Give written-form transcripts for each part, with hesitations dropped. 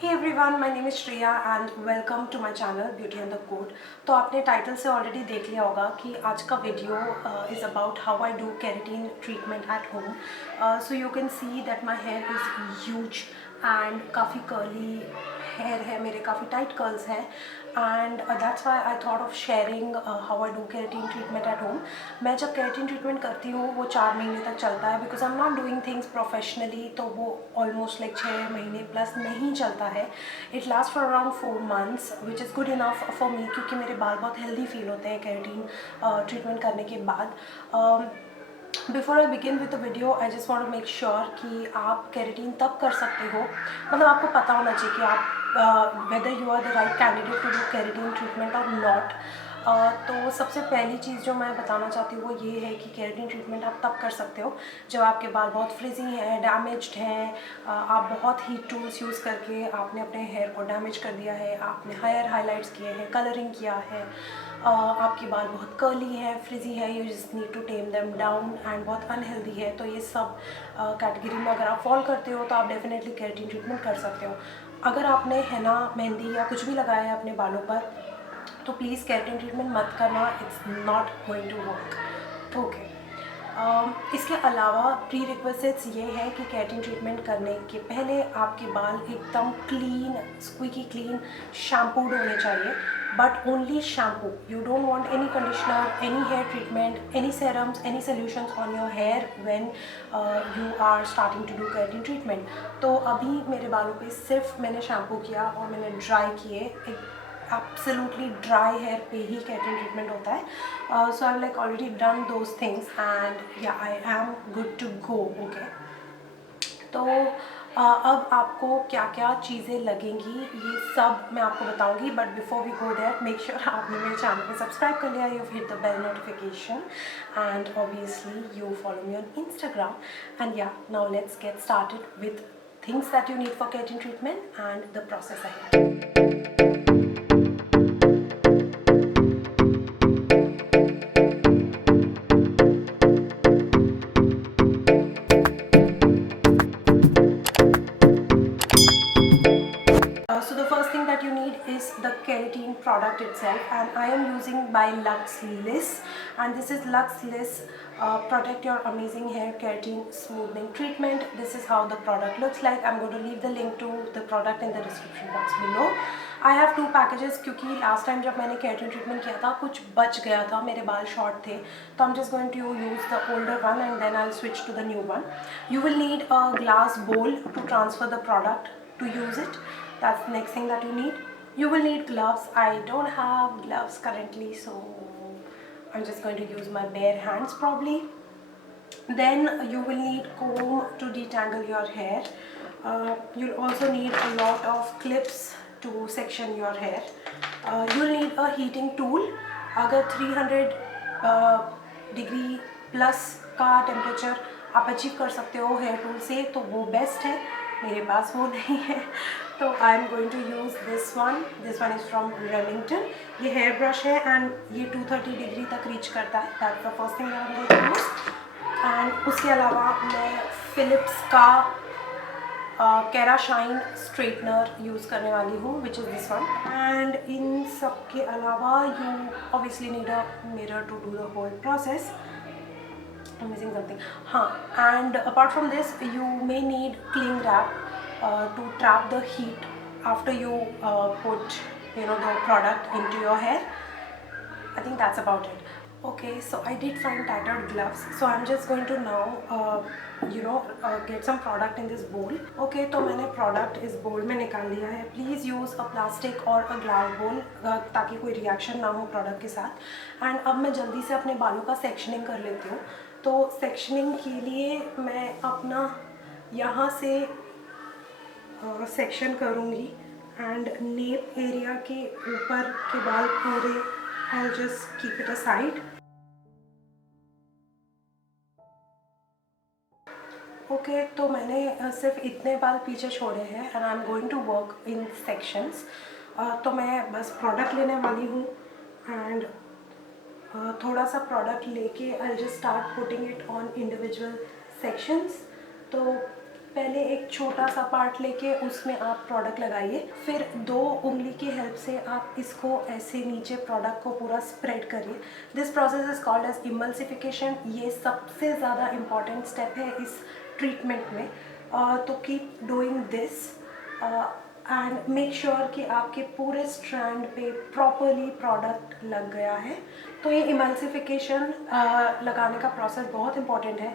Hey everyone, my name is Shreya and welcome to my channel Beauty and the Code। तो आपने title से already देख लिया होगा कि आज का video is about how I do keratin treatment at home. So you can see that my here is huge and काफ़ी कर्ली हेयर है मेरे, काफ़ी टाइट कर्ल्स हैं and that's why I thought of sharing how I do keratin treatment at home. मैं जब keratin treatment करती हूँ वो 4 महीने तक चलता है because I am not doing things professionally, तो वो ऑलमोस्ट लाइक 6 महीने प्लस नहीं चलता है। It last for around 4 months which is good enough for me क्योंकि मेरे बाल बहुत हेल्दी फील होते हैं केराटिन ट्रीटमेंट करने के बाद। Before I begin with the video I just want to make sure कि आप केराटिन तब कर सकते हो, मतलब आपको पता होना चाहिए कि आप whether you are the right candidate to do keratin treatment और नॉट। तो सबसे पहली चीज़ जो मैं बताना चाहती हूँ वो ये है कि केराटिन ट्रीटमेंट आप तब कर सकते हो जब आपके बाल बहुत फ्रिजी हैं, डैमेज्ड हैं, आप बहुत हीट टूल्स यूज़ करके आपने अपने हेयर को डैमेज कर दिया है, आपने हेयर हाइलाइट्स किए हैं, कलरिंग किया है, आपके बाल बहुत कर्ली है, फ्रिजी है, you just need to tame them down and बहुत अनहेल्दी है। तो ये सब कैटेगरी में अगर आप फॉल करते हो तो आप डेफिनेटली केराटिन ट्रीटमेंट कर सकते हो। अगर आपने हैना, मेहंदी या कुछ भी लगाया है अपने बालों पर तो प्लीज़ केराटिन ट्रीटमेंट मत करना, it's not going to work. Okay, इसके अलावा प्री रिक्वेजिट्स ये है कि केराटिन ट्रीटमेंट करने के पहले आपके बाल एकदम क्लीन, स्क्विकी क्लीन, शैम्पूड होने चाहिए, but only shampoo. You don't want any conditioner, any hair treatment, any serums, any solutions on your hair when you are starting to do keratin treatment. तो अभी मेरे बालों पे सिर्फ मैंने शैम्पू किया और मैंने ड्राई किए, एक एब्सोल्युटली ड्राई हेयर पे ही केराटिन ट्रीटमेंट होता है। So I like already done those things and yeah I am good to go. Okay, तो अब आपको क्या क्या चीज़ें लगेंगी ये सब मैं आपको बताऊंगी, but before we go there make sure आपने मेरे चैनल पे सब्सक्राइब कर लिया, you hit the bell notification and obviously you follow me on Instagram and yeah now let's get started with things that you need for keratin treatment and the process ahead. So the first thing that you need is the keratin product itself, and I am using by Lux Liss, and this is Lux Liss Protect Your Amazing Hair Keratin Smoothing Treatment. This is how the product looks like. I'm going to leave the link to the product in the description box below. I have 2 packages क्योंकि last time जब मैंने keratin treatment किया था कुछ बच गया था, मेरे बाल short थे, तो I'm just going to use the older one and then I'll switch to the new one. You will need a glass bowl to transfer the product to use it. That's the next thing that you need. You will need gloves. I don't have gloves currently, so I'm just going to use my bare hands probably. Then you will need comb to detangle your hair. You'll also need a lot of clips to section your hair. You'll need a heating tool. अगर 300 degree plus का temperature आप achieve कर सकते हो hair tool से तो वो best है, मेरे पास वो नहीं है, तो I am going to use this one is from Remington. ये हेयर ब्रश है एंड ये 230 डिग्री तक रीच करता है, that's the first thing I am going to use. And उसके अलावा मैं फिलिप्स का केराशाइन स्ट्रेटनर यूज़ करने वाली हूँ which is this one. And इन सब के अलावा you obviously need a mirror to do the whole process. I'm missing something. And apart from this, you may need cling wrap to trap the heat after you put the product into your hair. I think that's about it. Okay, so I did find tattered gloves, so I'm just going to now get some product in this bowl. Okay, तो मैंने product इस bowl में निकाल लिया है. Please use a plastic or a glass bowl ताकि कोई reaction ना हो product के साथ. And अब मैं जल्दी से अपने बालों का sectioning कर लेती हूँ. तो sectioning के लिए मैं अपना यहाँ से सेक्शन करूँगी एंड नेप एरिया के ऊपर के बाल पूरे I'll just keep it aside. Okay, तो मैंने सिर्फ इतने बाल पीछे छोड़े हैं and I am going to work in sections. तो मैं बस प्रोडक्ट लेने वाली हूँ एंड थोड़ा सा प्रोडक्ट लेके I just start putting it on individual sections. तो पहले एक छोटा सा पार्ट लेके उसमें आप प्रोडक्ट लगाइए, फिर 2 उंगली की हेल्प से आप इसको ऐसे नीचे प्रोडक्ट को पूरा स्प्रेड करिए। This process is called as emulsification. ये सबसे ज़्यादा इम्पॉर्टेंट स्टेप है इस ट्रीटमेंट में। तो keep doing this and make sure कि आपके पूरे स्ट्रैंड पे प्रॉपरली प्रोडक्ट लग गया है। तो ये इमल्सिफिकेशन लगाने का प्रोसेस बहुत इंपॉर्टेंट है।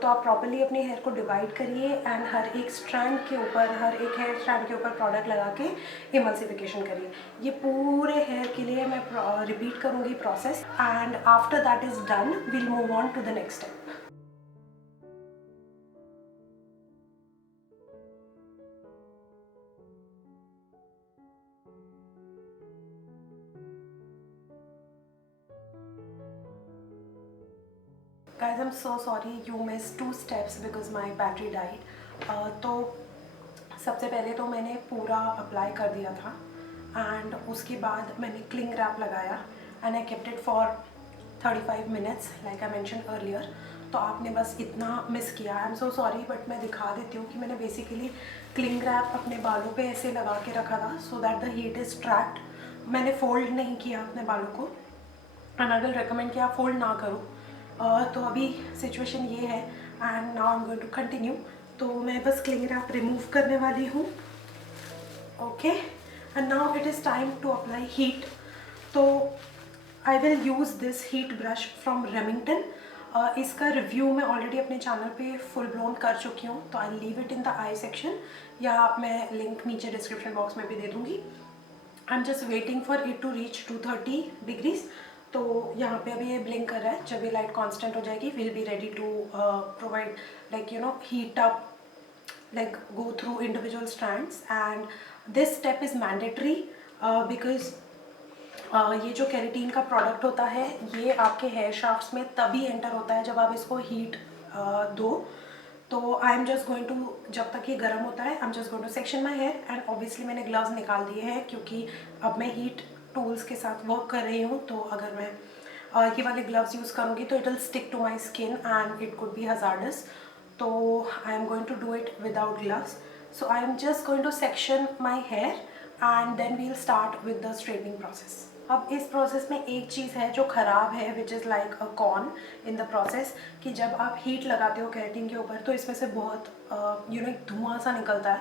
तो आप प्रॉपरली अपने हेयर को डिवाइड करिए एंड हर एक स्ट्रैंड के ऊपर, हर एक हेयर स्ट्रैंड के ऊपर प्रोडक्ट लगा के इमल्सिफिकेशन करिए। ये पूरे हेयर के लिए मैं रिपीट करूँगी process and after that is done we'll move on to the next step. Guys, I'm so sorry you missed 2 steps because my battery died. तो सबसे पहले तो मैंने पूरा अप्लाई कर दिया था एंड उसके बाद मैंने क्लिंग रैप लगाया and I kept it for 35 minutes like I mention earlier. तो आपने बस इतना मिस किया, I am so sorry, but मैं दिखा देती हूँ कि मैंने बेसिकली क्लिंग रैप अपने बालों पे ऐसे लगा के रखा था so that the heat is tracked. मैंने फोल्ड नहीं किया अपने बालों को एंड आई विल रिकमेंड कि आप फोल्ड ना करो। तो अभी सिचुएशन ये है and now I am going to continue. तो मैं बस क्लिंग रैप रिमूव करने वाली हूँ। Okay, and now it is time to apply heat. तो I will use this heat brush from Remington. इसका रिव्यू मैं ऑलरेडी अपने चैनल पे फुल ब्लोन कर चुकी हूँ, तो I leave it in the I section या मैं लिंक नीचे डिस्क्रिप्शन बॉक्स में भी दे दूँगी। I am just waiting for it to reach 230 degrees. तो यहाँ पे अभी ये ब्लिंक कर रहा है। जब ये लाइट कांस्टेंट हो जाएगी will be ready to provide like you know heat up, like go through individual strands, and this step is mandatory because ये जो केराटिन का प्रोडक्ट होता है ये आपके हेयर शाफ्ट्स में तभी एंटर होता है जब आप इसको हीट दो। तो I am just going to, जब तक ये गर्म होता है I am just going to section my hair and obviously मैंने ग्लव्स निकाल दिए हैं क्योंकि अब मैं हीट टूल्स के साथ वर्क कर रही हूँ। तो अगर मैं ये वाले ग्लव्स यूज़ करूँगी तो it will stick to my skin and it could be hazardous. तो I am going to do it without gloves. So I am just going to section my hair and then we'll start with the straightening process. अब इस process में एक चीज़ है जो ख़राब है which is like a con in the process कि जब आप हीट लगाते हो केराटिन के ऊपर तो इसमें से बहुत यू नो एक धुआं सा निकलता है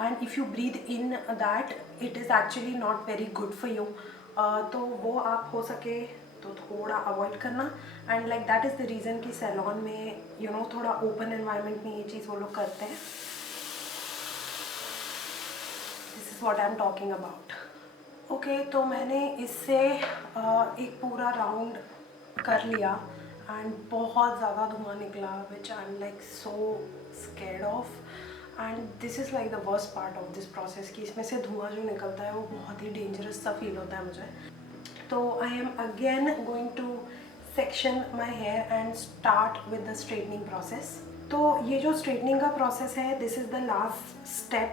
and if you breathe in that it is actually not very good for you. तो वो आप हो सके तो थोड़ा अवॉइड करना and like that is the reason कि सैलॉन में यू नो थोड़ा ओपन एनवायरनमेंट में ये चीज़ वो लोग करते हैं। This is what I am talking about. Okay, तो मैंने इससे एक पूरा राउंड कर लिया एंड बहुत ज़्यादा धुआं निकला which I am like so scared of and this is like the worst part of this process कि इसमें से धुआं जो निकलता है वो बहुत ही डेंजरस सा फील होता है मुझे। तो I am again going to section my hair and start with the straightening process. तो ये जो स्ट्रेटनिंग का प्रोसेस है this is the last step.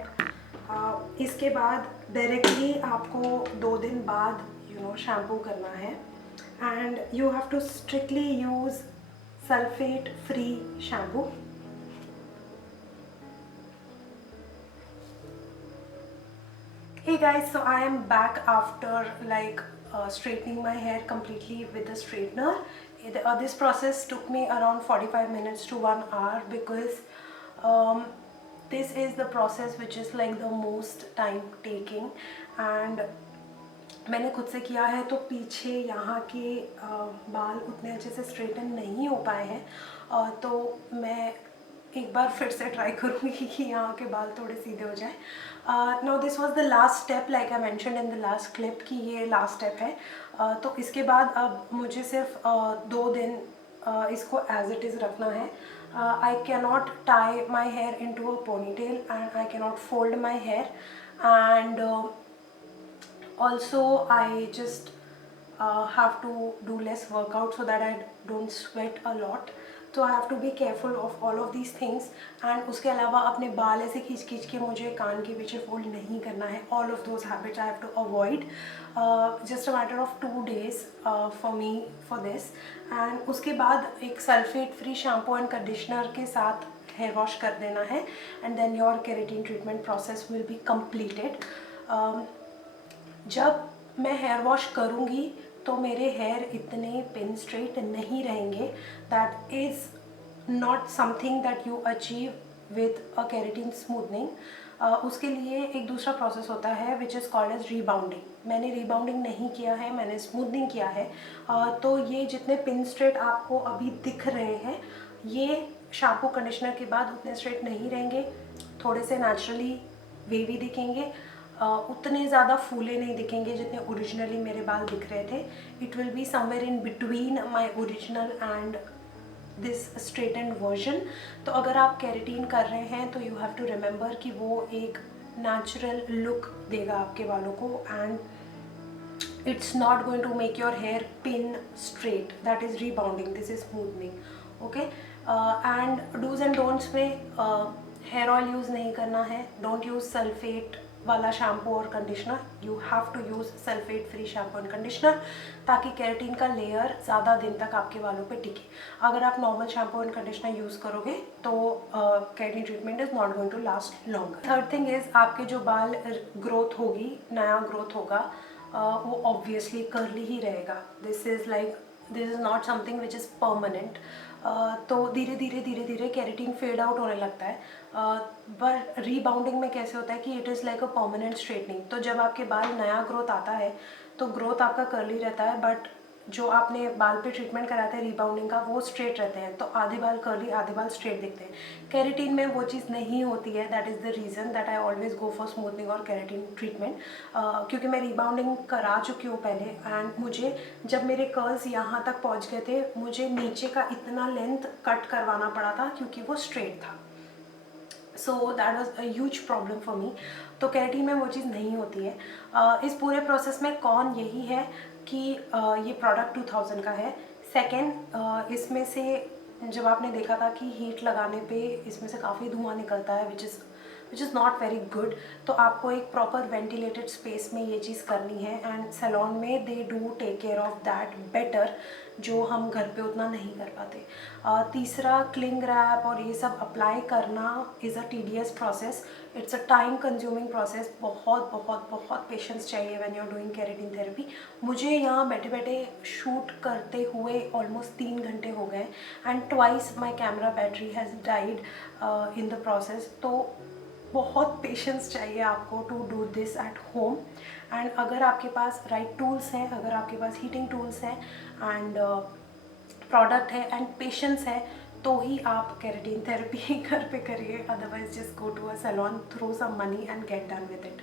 इसके बाद डायरेक्टली आपको 2 दिन बाद यू नो शैम्पू करना है and you have to strictly use sulphate free shampoo. Hey guys, so I am back after like straightening my hair completely with a straightener. This process took me around 45 minutes to 1 hour because this is the process which is like the most time taking and मैंने खुद से किया है तो पीछे यहाँ के बाल उतने अच्छे से स्ट्रेटन नहीं हो पाए हैं। तो मैं एक बार फिर से ट्राई करूँगी कि यहाँ के बाल थोड़े सीधे हो जाए। Now this was the last step like I mentioned in the last clip कि ये लास्ट स्टेप है। तो इसके बाद अब मुझे सिर्फ 2 दिन इसको एज इट इज़ रखना है। I can not tie my hair into a ponytail and I can not fold my hair and also I just have to do less workout so that I don't sweat a lot. So I have to be careful of all of these things and उसके अलावा अपने बाल ऐसे खींच खींच के मुझे कान के पीछे फोल्ड नहीं करना है। all of those habits I have to avoid. Just a matter of 2 days for me for this and उसके बाद एक sulphate free shampoo and conditioner के साथ हेयर वॉश कर देना है and then your keratin treatment process will be completed. जब मैं हेयर वॉश करूँगी तो मेरे हेयर इतने पिन स्ट्रेट नहीं रहेंगे। That is not something that you achieve with a keratin smoothening. उसके लिए एक दूसरा प्रोसेस होता है विच इज़ कॉल्ड एज रीबाउंडिंग। मैंने रीबाउंडिंग नहीं किया है, मैंने स्मूथनिंग किया है। तो ये जितने पिन स्ट्रेट आपको अभी दिख रहे हैं ये शैम्पू कंडीशनर के बाद उतने स्ट्रेट नहीं रहेंगे, थोड़े से नेचुरली वेवी दिखेंगे, उतने ज़्यादा फूले नहीं दिखेंगे जितने ओरिजिनली मेरे बाल दिख रहे थे। It will be somewhere in between my original and this straightened version. तो अगर आप केराटिन कर रहे हैं तो यू हैव टू रिमेंबर कि वो एक नेचुरल लुक देगा आपके बालों को and it's not going to make your hair pin straight. That is rebounding, this is smoothing. Okay, and do's and don'ts में हेयर ऑयल यूज़ नहीं करना है, डोंट यूज़ सल्फेट वाला शैम्पू और conditioner, you have to use sulphate free shampoo and conditioner ताकि keratin का layer ज़्यादा दिन तक आपके बालों पे टिके। अगर आप normal shampoo and conditioner use करोगे तो keratin treatment is not going to last long. Third thing is आपके जो बाल ग्रोथ होगी, नया ग्रोथ होगा, वो ऑब्वियसली कर्ली ही रहेगा। This is not something which is permanent. तो धीरे धीरे केराटिन फेड आउट होने लगता है। पर रीबाउंडिंग में कैसे होता है कि it is like a permanent straightening. तो जब आपके बाल नया ग्रोथ आता है तो ग्रोथ आपका कर्ली रहता है, बट जो आपने बाल पे ट्रीटमेंट कराया था रीबाउंडिंग का वो स्ट्रेट रहते हैं। तो आधे बाल कर्ली आधे बाल स्ट्रेट दिखते हैं। केराटिन में वो चीज़ नहीं होती है। That is the reason that I always go for smoothening और केराटिन ट्रीटमेंट। क्योंकि मैं रीबाउंडिंग करा चुकी हूँ पहले एंड मुझे जब मेरे कर्ल्स यहाँ तक पहुँच गए थे मुझे नीचे का इतना लेंथ कट करवाना पड़ा था क्योंकि वो स्ट्रेट था। So that was a huge problem for me. तो केराटिन में वो चीज़ नहीं होती है। इस पूरे प्रोसेस में कौन यही है कि ये प्रोडक्ट 2000 का है। सेकेंड, इसमें से जब आपने देखा था कि हीट लगाने पे इसमें से काफ़ी धुआं निकलता है which is not very good. तो आपको एक प्रॉपर वेंटिलेटेड स्पेस में ये चीज़ करनी है एंड सैलून में they do take care of that better, जो हम घर पे उतना नहीं कर पाते। तीसरा, क्लिंग रैप और ये सब अप्लाई करना is a tedious process, it's a time consuming process. बहुत बहुत बहुत पेशेंस चाहिए when you are doing keratin therapy. मुझे यहाँ बैठे बैठे शूट करते हुए ऑलमोस्ट 3 घंटे हो गए and twice my camera battery has died in the process. तो बहुत पेशेंस चाहिए आपको to do this at home. And अगर आपके पास राइट टूल्स हैं, अगर आपके पास हीटिंग टूल्स हैं एंड प्रोडक्ट है एंड पेशेंस है तो ही आप केराटिन थेरेपी घर पे करिए। Otherwise just go to a salon, throw some money and get done with it.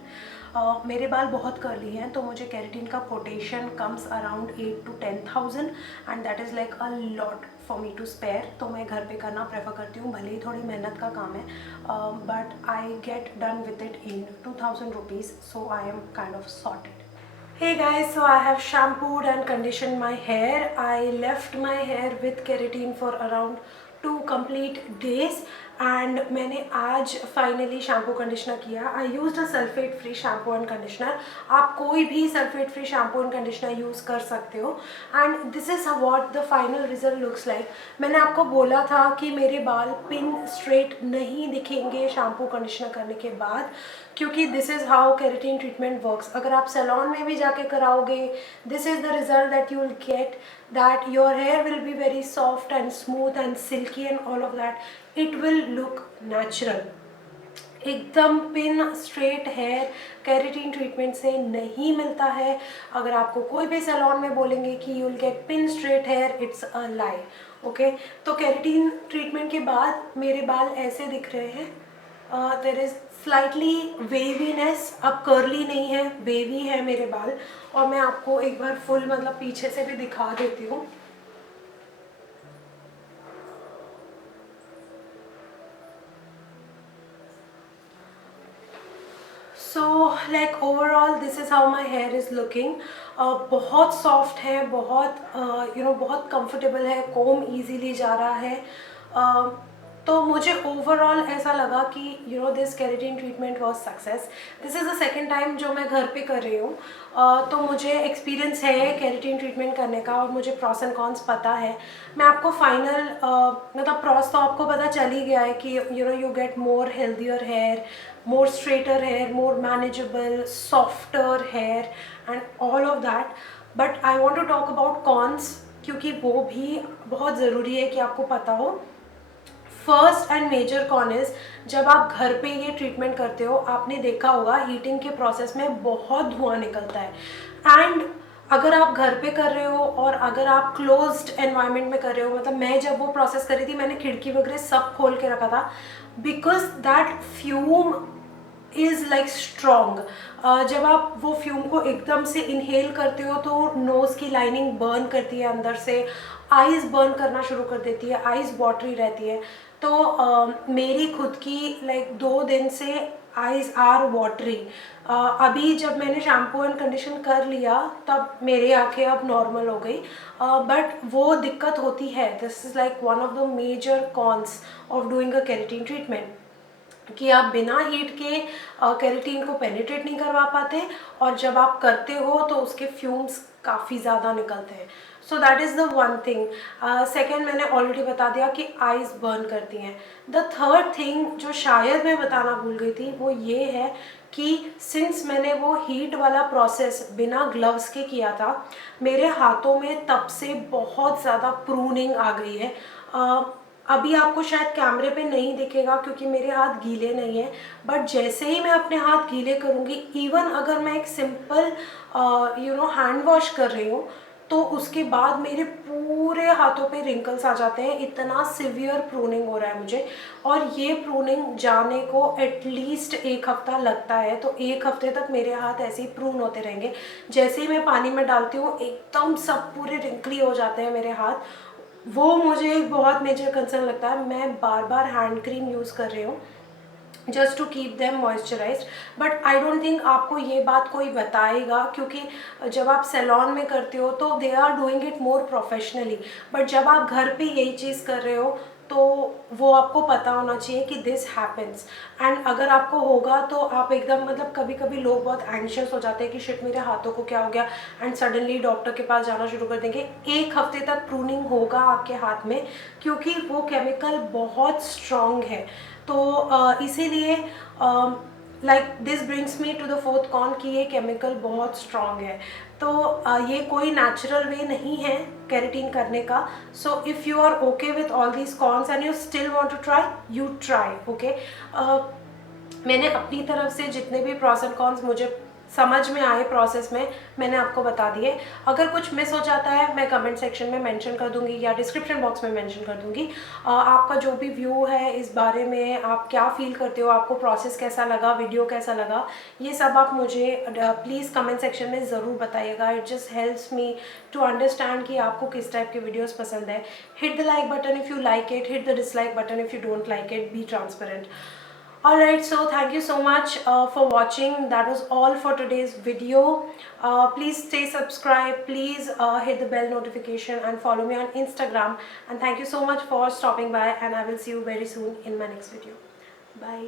मेरे बाल बहुत कर्ली हैं तो मुझे केराटिन का quotation comes around 8 to 10,000 and that is like a lot for me to spare. तो मैं घर पे करना प्रेफर करती हूँ, भले ही थोड़ी मेहनत का काम है, but I get done with it in 2000 rupees, so I am kind of sorted. Hey guys, so I have shampooed and conditioned my hair. I left my hair with keratin for around 2 complete days and मैंने आज finally shampoo conditioner किया। I used a sulphate free shampoo and conditioner. आप कोई भी sulphate free shampoo and conditioner use कर सकते हो and this is what the final result looks like. मैंने आपको बोला था कि मेरे बाल पिन स्ट्रेट नहीं दिखेंगे शैम्पू कंडीशनर करने के बाद, क्योंकि this is how keratin treatment works. अगर आप सैलून में भी जाके कराओगे, this is the result that you will gate, that your hair will be very soft and smooth and silky and all of that. It will look natural. एकदम pin straight hair keratin treatment से नहीं मिलता है। अगर आपको कोई भी salon में बोलेंगे कि you will get pin straight hair, it's a lie. Okay, तो केराटिन ट्रीटमेंट के बाद मेरे बाल ऐसे दिख रहे हैं। देर इज़ स्लाइटली वेवीनेस, अब कर्ली नहीं है, वेवी है मेरे बाल। और मैं आपको एक बार फुल मतलब पीछे से भी दिखा देती हूँ। So like overall this is how my here is looking. बहुत सॉफ्ट है, बहुत बहुत कंफर्टेबल है, कोम ईजीली जा रहा है। तो मुझे ओवरऑल ऐसा लगा कि this keratin treatment was success. This is the second time जो मैं घर पे कर रही हूँ। तो मुझे एक्सपीरियंस है केराटिन ट्रीटमेंट करने का और मुझे प्रॉस एंड कॉन्स पता है। मैं आपको फाइनल मतलब प्रॉस तो आपको पता चल ही गया है कि you get more healthier hair, more straighter hair, more manageable softer hair and all of that. But I want to talk about cons, क्योंकि वो भी बहुत ज़रूरी है कि आपको पता हो। First and major con is, जब आप घर पे ये ट्रीटमेंट करते हो, आपने देखा होगा हीटिंग के प्रोसेस में बहुत धुआं निकलता है। एंड अगर आप घर पे कर रहे हो और अगर आप क्लोज्ड एनवायरनमेंट में कर रहे हो, मतलब मैं जब वो प्रोसेस करी थी मैंने खिड़की वगैरह सब खोल के रखा था, because that fume is like strong. जब आप वो फ्यूम को एकदम से इनहेल करते हो तो नोज़ की लाइनिंग बर्न करती है अंदर से, आइज़ बर्न करना शुरू कर देती है, आइज़ वाटरी रहती है। तो मेरी खुद की लाइक 2 दिन से आइज़ आर वाटरी। अभी जब मैंने शैम्पू एंड कंडीशन कर लिया तब मेरी आंखें अब नॉर्मल हो गई, बट वो दिक्कत होती है। This is like one of the major cons of doing a keratin treatment, कि आप बिना हीट के केराटिन को पेनिट्रेट नहीं करवा पाते, और जब आप करते हो तो उसके फ्यूम्स काफ़ी ज़्यादा निकलते हैं। So that is the one thing. Second मैंने ऑलरेडी बता दिया कि आइज़ बर्न करती हैं। द थर्ड थिंग जो शायद मैं बताना भूल गई थी वो ये है कि सिंस मैंने वो हीट वाला प्रोसेस बिना ग्लव्स के किया था, मेरे हाथों में तब से बहुत ज़्यादा प्रूनिंग आ गई है। अभी आपको शायद कैमरे पे नहीं दिखेगा क्योंकि मेरे हाथ गीले नहीं हैं, बट जैसे ही मैं अपने हाथ गीले करूँगी, इवन अगर मैं एक सिंपल हैंड वॉश कर रही हूँ, तो उसके बाद मेरे पूरे हाथों पे रिंकल्स आ जाते हैं। इतना सिवियर प्रूनिंग हो रहा है मुझे, और ये प्रूनिंग जाने को एटलीस्ट 1 हफ्ता लगता है। तो 1 हफ्ते तक मेरे हाथ ऐसे ही प्रून होते रहेंगे। जैसे ही मैं पानी में डालती हूँ एकदम सब पूरे रिंकली हो जाते हैं मेरे हाथ। वो मुझे एक बहुत मेजर कंसर्न लगता है। मैं बार बार हैंड क्रीम यूज़ कर रही हूँ just to keep them moisturised, but I don't think आपको ये बात कोई बताएगा, क्योंकि जब आप सैलॉन में करते हो तो they are doing it more professionally, but जब आप घर पे यही चीज़ कर रहे हो तो वो आपको पता होना चाहिए कि दिस हैपन्स। एंड अगर आपको होगा तो आप एकदम, मतलब कभी कभी लोग बहुत एंशियस हो जाते हैं कि शिट मेरे हाथों को क्या हो गया, एंड सडनली डॉक्टर के पास जाना शुरू कर देंगे। 1 हफ्ते तक प्रूनिंग होगा आपके हाथ में, क्योंकि वो केमिकल बहुत स्ट्रॉन्ग है। तो इसीलिए like this brings me to the fourth con कि ये केमिकल बहुत स्ट्रॉन्ग है। तो ये कोई नेचुरल वे नहीं है केराटिन करने का। So if you are okay with all these cons and you still want to try, you try, okay. मैंने अपनी तरफ से जितने भी प्रॉस एंड कॉन्स मुझे समझ में आए प्रोसेस में, मैंने आपको बता दिए। अगर कुछ मिस हो जाता है मैं कमेंट सेक्शन में मेंशन कर दूंगी या डिस्क्रिप्शन बॉक्स में मेंशन कर दूंगी। आपका जो भी व्यू है इस बारे में, आप क्या फील करते हो, आपको प्रोसेस कैसा लगा, वीडियो कैसा लगा, ये सब आप मुझे प्लीज़ कमेंट सेक्शन में ज़रूर बताइएगा। It just helps me to understand कि आपको किस टाइप के वीडियोज़ पसंद है। Hit the like button if you like it, hit the dislike button if you don't like it, be transparent. Alright, so thank you so much for watching. That was all for today's video. Please stay subscribed, please hit the bell notification and follow me on Instagram. And thank you so much for stopping by, and I will see you very soon in my next video. Bye.